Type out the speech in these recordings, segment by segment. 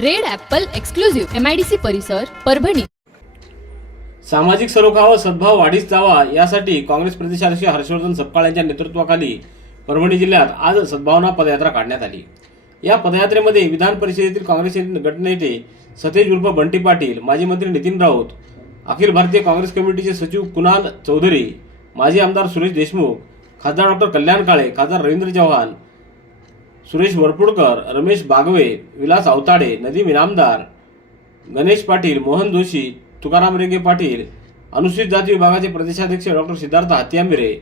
Red apple exclusive. MIDC परिसर परभणी. सामाजिक सलोखा व सद्भाव वाढीस जावा यासाठी काँग्रेस प्रदेशाध्यक्ष हर्षवर्धन सपकाळ यांच्या नेतृत्वाखाली परभणी जिल्ह्यात आज सद्भावना पदयात्रा काढण्यात आली. या पदयात्रेमध्ये विधान परिषदेतील काँग्रेसचे गटनेते सतेज उर्फ बंटी पाटील माजी मंत्री नितीन राऊत अखिल भारतीय काँग्रेस कमिटीचे सचिव कुणाल चौधरी माजी आमदार सुरेश देशमुख खासदार डॉक्टर कल्याण काळे खासदार रवींद्र चव्हाण सुरेश वरपुडकर रमेश बागवे विलास अवताडे नदीम इनामदार गणेश पाटील मोहन जोशी तुकाराम रेगे पाटील अनुसूचित जाती विभागाचे प्रदेशाध्यक्ष डॉक्टर सिद्धार्थ हातियांबिरे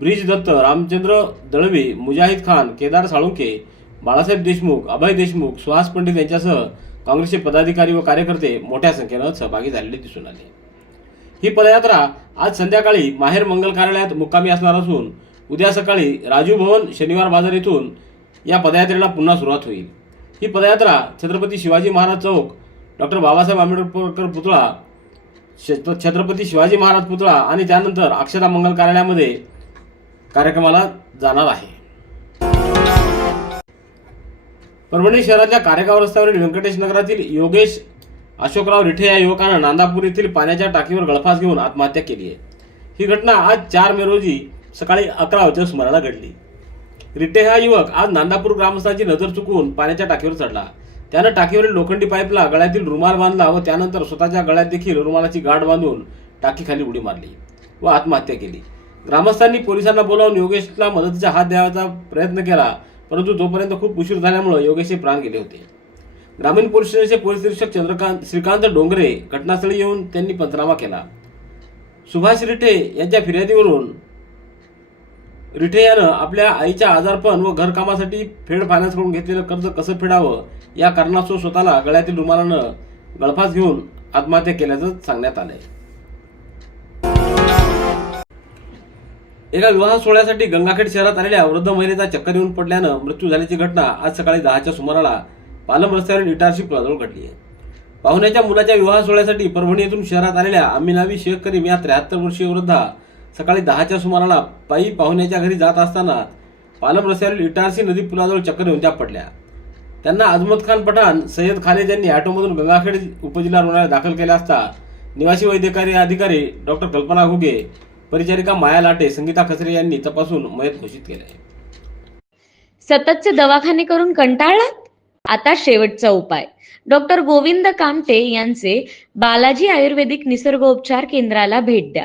ब्रिज दत्त रामचंद्र दळवी मुजाहिद खान केदार साळुंके बाळासाहेब देशमुख अभय देशमुख सुहास पंडित यांच्यासह काँग्रेसचे पदाधिकारी व कार्यकर्ते मोठ्या संख्येनं सहभागी झालेले दिसून आले. ही पदयात्रा आज संध्याकाळी माहेर मंगल कार्यालयात मुक्कामी असणार असून उद्या सकाळी राजू भवन शनिवार बाजार येथून या पदयात्रेला पुन्हा सुरुवात होईल. ही पदयात्रा छत्रपती शिवाजी महाराज चौक डॉक्टर बाबासाहेब आंबेडकर पुतळा छत्रपती शिवाजी महाराज पुतळा आणि त्यानंतर अक्षरा मंगल कार्यालयामध्ये कार्यक्रमाला जाणार आहे. परभणी शहरातल्या कारेगाव रस्त्यावरील व्यंकटेश नगरातील योगेश अशोकराव रिठे या युवकानं नांदापूर येथील पाण्याच्या टाकीवर गळफास घेऊन आत्महत्या केली आहे. ही घटना आज चार मे रोजी सकाळी अकरा वाजता सुमाराला घडली. रिटे हा युवक आज नांदापूर ग्रामस्थांची नजर चुकवून पाण्याच्या टाकीवर चढला. त्यानं टाकीवरील लोखंडी पाईपला गळ्यातील रुमाल बांधला व त्यानंतर स्वतःच्या गळ्यात देखील रुमालाची गाठ बांधून टाकीखाली उडी मारली व आत्महत्या केली. ग्रामस्थांनी पोलिसांना बोलावून योगेशला मदतीचा हात द्यायचा प्रयत्न केला परंतु जोपर्यंत खूप उशीर झाल्यामुळे योगेशचे प्राण गेले होते. ग्रामीण पोलीस स्टेशनचे पोलीस निरीक्षक चंद्रकांत श्रीकांत डोंगरे घटनास्थळी येऊन त्यांनी पंचनामा केला. सुभाष रिठे यांच्या फिर्यादीवरून रिठे यानं आपल्या आईच्या आजारपण व घरकामासाठी फेड फायनान्सकडून घेतलेलं कर्ज कसं फेडावं? या कारणास्तव स्वतःला गळ्यातील रुमालानं गळफास घेऊन आत्महत्या केल्याचं सांगण्यात आलंय. एका विवाह सोहळ्यासाठी गंगाखेड शहरात आलेल्या वृद्ध महिलेचा चक्कर येऊन पडल्यानं मृत्यू झाल्याची घटना आज सकाळी दहाच्या सुमाराला पालम रस्त्यावरील इटारशी पुलाजवळ घडली आहे. पाहुण्याच्या मुलाच्या विवाह सोहळ्यासाठी परभणी येथून शहरात आलेल्या अमिनावी शेख करीम या त्र्याहत्तर वर्षीय वृद्धा सकाळी दहाच्या सुमाराला पायी पाहुण्याच्या घरी जात असताना पालम रस्त्यावरील इटारसी नदी पुलाजवळ चक्कर येऊन त्या पडल्या. त्यांना अजमत खान पठाण सय्यद खालेद यांनी ऑटोमधून गंगाखेड उपजिल्हा रुग्णालयात दाखल केले असता निवासी वैद्यकीय अधिकारी डॉक्टर कल्पना घुगे परिचारिका माया लाटे संगीता खसरे यांनी तपासून मयत घोषित केले. आहे सततचे दवाखाने करून कंटाळलात? आता शेवटचा उपाय. डॉक्टर गोविंद कामटे यांचे बालाजी आयुर्वेदिक निसर्गोपचार केंद्राला भेट द्या.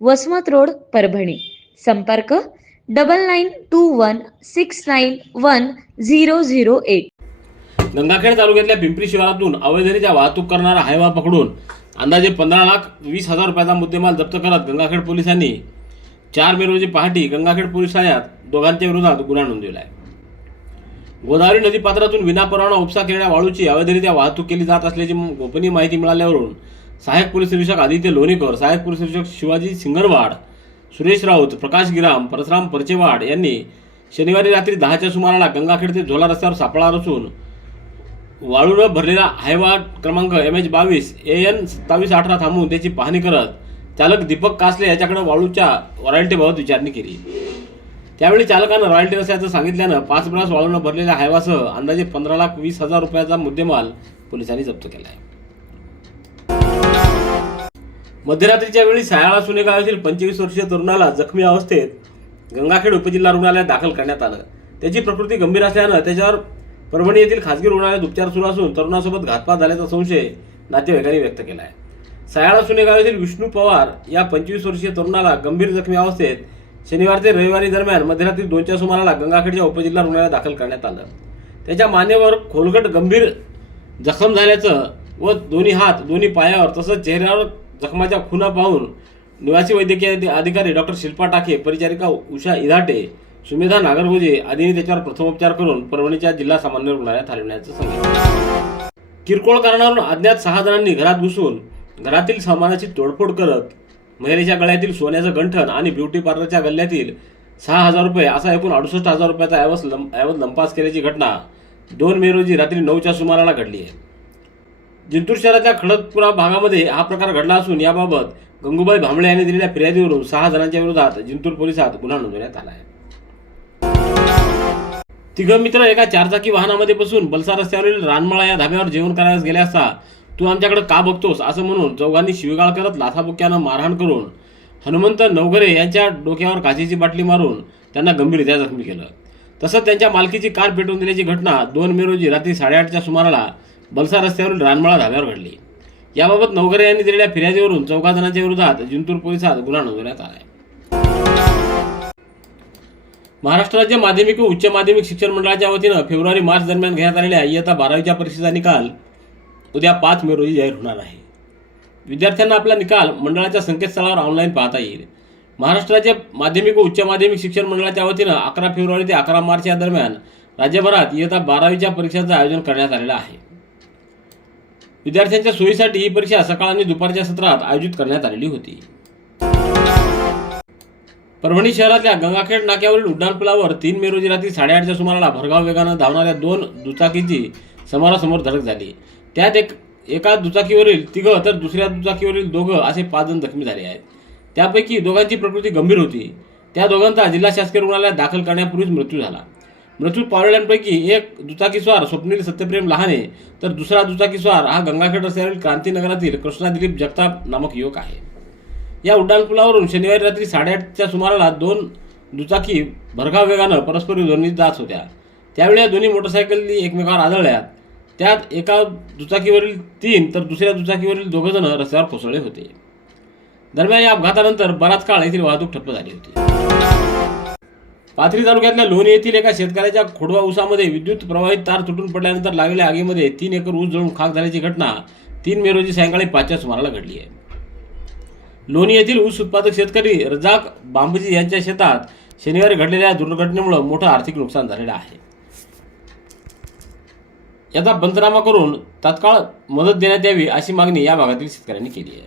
वसमत रोड परभणी. संपर्क double nine two one six nine one zero zero eight Gangakhed तालुक्यातल्या पिंपरी शिवारातून अवैधरित्या वाहतूक करणारा हायवा पकडून अंदाजे पंधरा लाख वीस हजार रुपयाचा मुद्देमाल जप्त करत गंगाखेड पोलिसांनी चार मे रोजी पहाटे गंगाखेड पोलीस ठाण्यात दोघांच्या विरोधात गुन्हा नोंदवला आहे गोदावरी नदी पात्रातून विनापरवाना उपसा केलेल्या वाळूची अवैधरित्या वाहतूक केली जात असल्याची गोपनीय माहिती मिळाल्यावरून सहाय्यक पोलीस निरीक्षक आदित्य लोणीकर सहाय्यक पोलीस निरीक्षक शिवाजी सिंगरवाड सुरेश राऊत प्रकाश गिराम परशुराम परचेवाड यांनी शनिवारी रात्री दहाच्या सुमाराला गंगाखेड ते झोला रस्त्यावर सापळा असून वाळूनं भरलेला हायवा क्रमांक एम एच बावीस ए एन सत्तावीस अठरा थांबून त्याची पाहणी करत चालक दीपक कासले याच्याकडे वाळूच्या रॉयल्टीबाबत विचारणी केली. त्यावेळी चालकानं रॉयल्टी नसल्याचं सांगितल्यानं पाच ब्रास वाळूनं भरलेल्या हायवासह अंदाजे पंधरा लाख वीस हजार रुपयाचा मुद्देमाल पोलिसांनी जप्त केला आहे मध्यरात्रीच्या वेळी सायाळा सुनेगाव पंचवीस वर्षीय तरुणाला जखमी अवस्थेत गंगाखेड उपजिल्हा रुग्णालयात दाखल करण्यात आलं. त्याची प्रकृती गंभीर असल्यानं त्याच्यावर परभणी येथील खासगी रुग्णालयात उपचार सुरू असून तरुणासोबत घातपात झाल्याचा संशय नातेवाईकांनी व्यक्त केला आहे सयाळा सुनेगावातील विष्णू पवार या पंचवीस वर्षीय तरुणाला गंभीर जखमी अवस्थेत शनिवार ते रविवारी दरम्यान मध्यरात्री दोनच्या सुमाराला गंगाखेडच्या उपजिल्हा रुग्णालयात दाखल करण्यात आलं. त्याच्या मानेवर खोलगट गंभीर जखम झाल्याचं व दोन्ही हात दोन्ही पायावर तसंच चेहऱ्यावर जखमाच्या खुना पाहून निवासी वैद्यकीय अधिकारी डॉक्टर शिल्पा टाके परिचारिका उषा इधाटे सुमेधा नागरभोजे आदींनी त्याच्यावर प्रथमोपचार करून परभणीच्या जिल्हा सामान्य रुग्णालयात हलविण्याचं सांगितलं. किरकोळ कारणावरून अज्ञात सहा जणांनी घरात घुसून घरातील सामानाची तोडफोड करत महिलेच्या गळ्यातील सोन्याचं गंठण आणि ब्युटी पार्लरच्या गल्ल्यातील सहा हजार रुपये असा एकूण अडुसष्ट हजार रुपयाचा ऐवज लं ऐवज लंपास केल्याची घटना दोन मे रोजी रात्री नऊच्या सुमाराला घडली आहे. जिंतूर शहराच्या खडकपुरा भागामध्ये हा प्रकार घडला असून याबाबत गंगूबाई भांबळे यांनी दिलेल्या फिर्यादीवरून सहा जणांच्या विरोधात जिंतूर पोलिसात गुन्हा नोंदवण्यात आला आहे. तिघ मित्र एका चारचाकी वाहनामध्ये बसून बलसा रस्त्यावरील रानमाळा या धाब्यावर जेवण करायला गेले असता तू आमच्याकडे का बघतोस? असं म्हणून चौघांनी शिवीगाळ करत लाथाबुक्यानं मारहाण करून हनुमंत नवघरे यांच्या डोक्यावर काचेची बाटली मारून त्यांना गंभीररित्या जखमी केलं. तसंच त्यांच्या मालकीची कार पेटवून दिल्याची घटना दोन मे रोजी रात्री साडेआठच्या सुमाराला बलसा रस्त्यावरील रानमाळा धाब्यावर घडली. याबाबत नवघरे यांनी दिलेल्या फिर्यादीवरून चौघा जणांच्या विरोधात जिंतूर पोलिसात गुन्हा नोंदवण्यात आला आहे महाराष्ट्र राज्य माध्यमिक व उच्च माध्यमिक शिक्षण मंडळाच्या वतीनं फेब्रुवारी मार्च दरम्यान घेण्यात आलेल्या इयत्ता बारावीच्या परीक्षेचा निकाल उद्या पाच मे रोजी जाहीर होणार आहे. विद्यार्थ्यांना आपला निकाल मंडळाच्या संकेतस्थळावर ऑनलाईन पाहता येईल. महाराष्ट्र राज्य माध्यमिक व उच्च माध्यमिक शिक्षण मंडळाच्या वतीनं अकरा फेब्रुवारी ते अकरा मार्च या दरम्यान राज्यभरात इयत्ता बारावीच्या परीक्षांचं आयोजन करण्यात आलेलं आहे. विद्यार्थ्यांच्या सोयीसाठी ही परीक्षा सकाळ आणि दुपारच्या सत्रात आयोजित करण्यात आलेली होती. परभणी शहरातल्या गंगाखेड नाक्यावरील उड्डाणपुलावर तीन मे रोजी रात्री साडेआठच्या सुमाराला भरगाव वेगानं धावणाऱ्या दोन दुचाकीची समोरासमोर धडक झाली. त्यात एक एका दुचाकीवरील तिघं तर दुसऱ्या दुचाकीवरील दोघं असे पाच जण जखमी झाले आहेत. त्यापैकी दोघांची प्रकृती गंभीर होती. त्या दोघांचा जिल्हा शासकीय रुग्णालयात दाखल करण्यापूर्वीच मृत्यू झाला. मृत्यू पावलेल्यांपैकी एक दुचाकीस्वार स्वप्नील सत्यप्रेम लहाने तर दुसरा दुचाकीस्वार हा गंगाखेड रस्त्यावरील क्रांतीनगरातील कृष्णा दिलीप जगताप नामक युवक आहे. या उड्डाणपुलावरून शनिवारी रात्री साडेआठच्या सुमाराला दोन दुचाकी भरघाव वेगानं परस्पर दोन्ही जात होत्या. त्यावेळी या दोन्ही मोटरसायकली एकमेकावर आदळल्या त्यात एका दुचाकीवरील तीन तर दुसऱ्या दुचाकीवरील दोघंजण रस्त्यावर कोसळले होते. दरम्यान या अपघातानंतर बराच काळ येथील वाहतूक ठप्प झाली होती. पाथरी तालुक्यातल्या लोणी येथील एका शेतकऱ्याच्या खोडवा ऊसामध्ये विद्युत प्रवाहित तार तुटून पडल्यानंतर लागलेल्या आगीमध्ये तीन एकर ऊस जळून खाक झाल्याची घटना तीन मे रोजी सायंकाळी पाचच्या सुमाराला घडली आहे. लोणी येथील ऊस उत्पादक शेतकरी रजाक बांबजी यांच्या शेतात शनिवारी घडलेल्या दुर्घटनेमुळे मोठं आर्थिक नुकसान झालेलं आहे. याचा पंचनामा करून तात्काळ मदत देण्यात यावी अशी मागणी या भागातील शेतकऱ्यांनी केली आहे.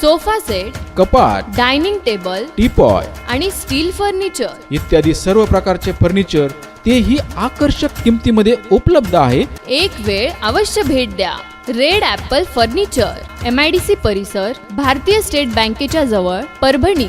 sofa set कपाट डायनिंग टेबल टीपॉय आणि स्टील फर्निचर. इत्यादी सर्व प्रकारचे फर्निचर तेही आकर्षक किमतीमध्ये उपलब्ध आहे. एक वेळ अवश्य भेट द्या. Red apple furniture M I D C परिसर भारतीय स्टेट बँकेच्या जवळ परभणी.